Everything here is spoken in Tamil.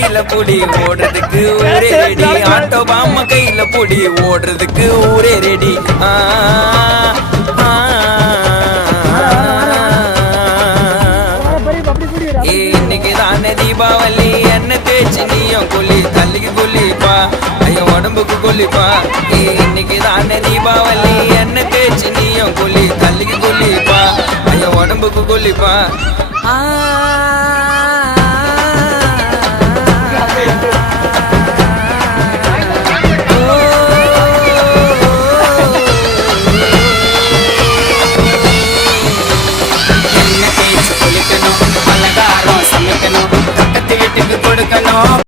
கையில புடி ஓடுறதுக்கு ஊரே ரெடி ஆட்டோ பாம கையில புடி ஓடுறதுக்கு ஊரே ரெடி இன்னைக்கு தானே தீபாவளி என்ன தேய்ச்சி நீயும் கொல்லி தள்ளிக்கு கொல்லிப்பா ஐயோ உடம்புக்கு கொல்லிப்பா இன்னைக்கு தானே தீபாவளி என்ன தேய்ச்சி நீயும் கொல்லி தள்ளிக்கு கொல்லிப்பா ஐயோ உடம்புக்கு கொல்லிப்பா